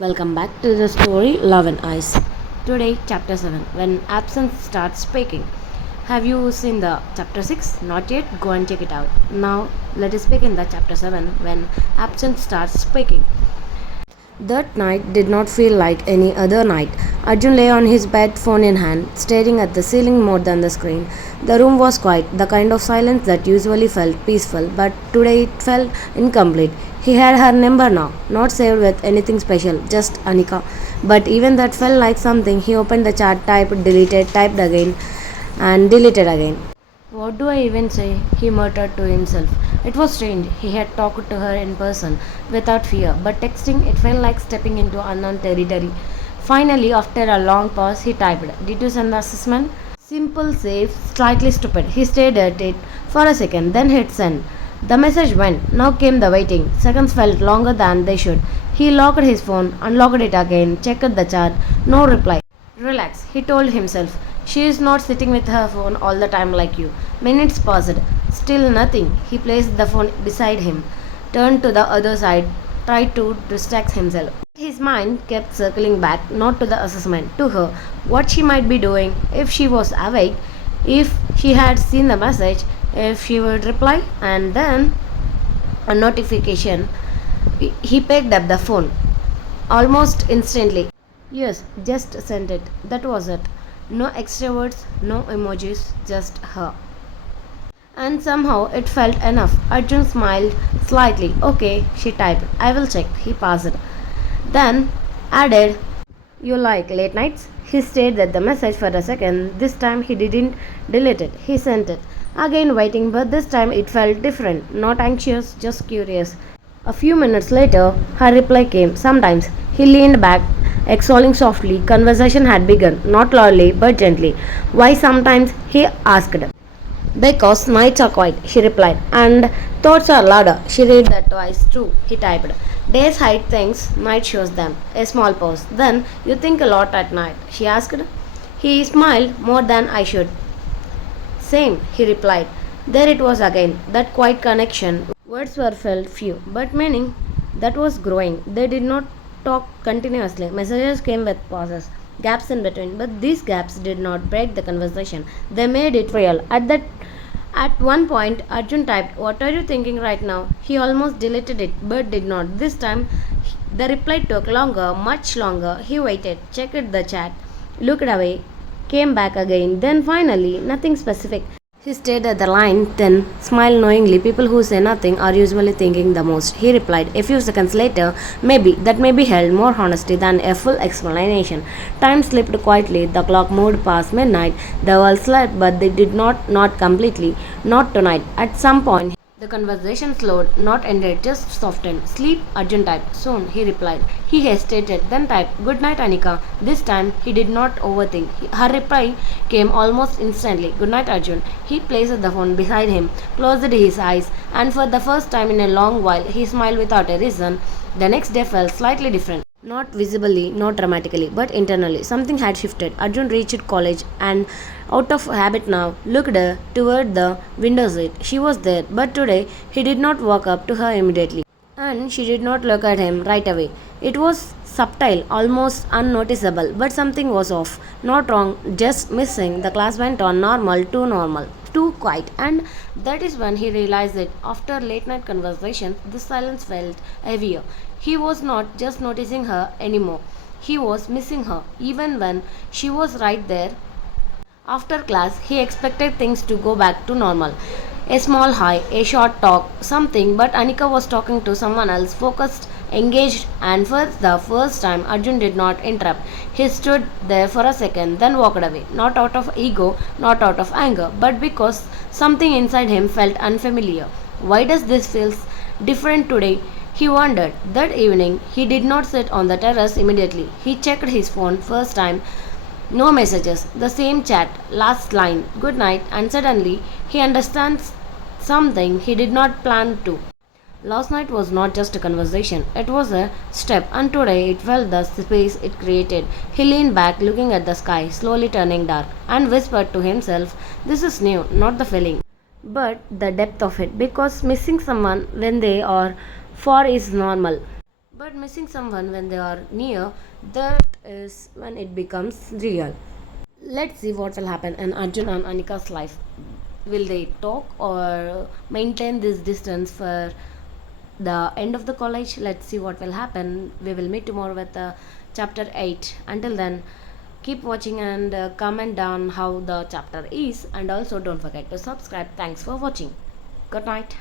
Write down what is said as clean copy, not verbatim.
Welcome back to the story Love and Ice. Today, chapter 7 When Absence Starts Speaking. Have you seen the chapter 6? Not yet? Go and check it out. Now, let us begin the chapter 7 When Absence Starts Speaking. That night did not feel like any other night. Arjun lay on his bed, phone in hand, staring at the ceiling more than the screen. The room was quiet, the kind of silence that usually felt peaceful, but today it felt incomplete. He had her number now, not saved with anything special, just Anika. But even that felt like something. He opened the chat, typed, deleted, typed again, and deleted again. What do I even say? He muttered to himself. It was strange. He had talked to her in person without fear, but texting it felt like stepping into unknown territory. Finally, after a long pause, he typed, "Did you send the assessment?" Simple, safe, slightly stupid. He stared at it for a second, then hit send. The message went. Now came the waiting. Seconds felt longer than they should. He locked his phone, unlocked it again, checked the chat. No reply. Relax, he told himself. She is not sitting with her phone all the time like you. Minutes passed. Still nothing. He placed the phone beside him, turned to the other side, tried to distract himself. His mind kept circling back, not to the assessment, to her, what she might be doing, if she was awake, if she had seen the message, if she would reply, and then a notification. He picked up the phone almost instantly. Yes, just sent it. That was it. No extra words, no emojis, just her. And somehow it felt enough. Arjun smiled slightly. Okay, she typed. I will check. He passed. Then added, "You like late nights?" He stared at the message for a second. This time he didn't delete it. He sent it. Again waiting, but this time it felt different. Not anxious, just curious. A few minutes later, her reply came. Sometimes. He leaned back, exhaling softly. Conversation had begun, not loudly, but gently. Why sometimes? He asked. Because nights are quiet, she replied, and thoughts are louder. She read that twice. True, he typed. Days hide things, night shows them. A small pause. Then, you think a lot at night, she asked. He smiled more than I should. Same, he replied. There it was again, that quiet connection. Words were felt few, but meaning that was growing. They did not talk continuously. Messages came with pauses, gaps in between, but these gaps did not break the conversation. They made it real. At one point, Arjun typed, "What are you thinking right now?" He almost deleted it, but did not. This time, the reply took longer, much longer. He waited, checked the chat, looked away, came back again. Then finally, nothing specific. He stared at the line, then smiled knowingly. People who say nothing are usually thinking the most. He replied a few seconds later, maybe, that maybe held more honesty than a full explanation. Time slipped quietly. The clock moved past midnight. The world slept, but they did not completely. Not tonight. At some point, the conversation slowed, not ended, just softened. Sleep, Arjun typed. Soon, he replied. He hesitated, then typed, "Good night, Anika." This time, he did not overthink. Her reply came almost instantly. "Good night, Arjun." He placed the phone beside him, closed his eyes, and for the first time in a long while, he smiled without a reason. The next day felt slightly different. Not visibly, not dramatically, but internally. Something had shifted. Arjun reached college and, out of habit now, looked toward the window seat. She was there, but today he did not walk up to her immediately. And she did not look at him right away. It was subtle, almost unnoticeable, but something was off. Not wrong, just missing. The class went on normal, too quiet, and that is when he realized it. After late night conversations, the silence felt heavier. He was not just noticing her anymore, he was missing her, even when she was right there. After class, he expected things to go back to normal. A small hi, a short talk, something, but Anika was talking to someone else, focused, engaged, and for the first time, Arjun did not interrupt. He stood there for a second, then walked away, not out of ego, not out of anger, but because something inside him felt unfamiliar. Why does this feel different today? He wondered. That evening, he did not sit on the terrace immediately. He checked his phone first time. No messages. The same chat. Last line. Good night. And suddenly, he understands something he did not plan to. Last night was not just a conversation, it was a step, and today it felt the space it created. He leaned back, looking at the sky, slowly turning dark, and whispered to himself, "This is new, not the feeling, but the depth of it, because missing someone when they are far is normal. But missing someone when they are near, that is when it becomes real. Let's see what will happen in Arjun and Anika's life. Will they talk or maintain this distance for the end of the college? Let's see what will happen. We will meet tomorrow with chapter 8. Until then, keep watching and comment down how the chapter is, and also don't forget to subscribe. Thanks for watching. Good night.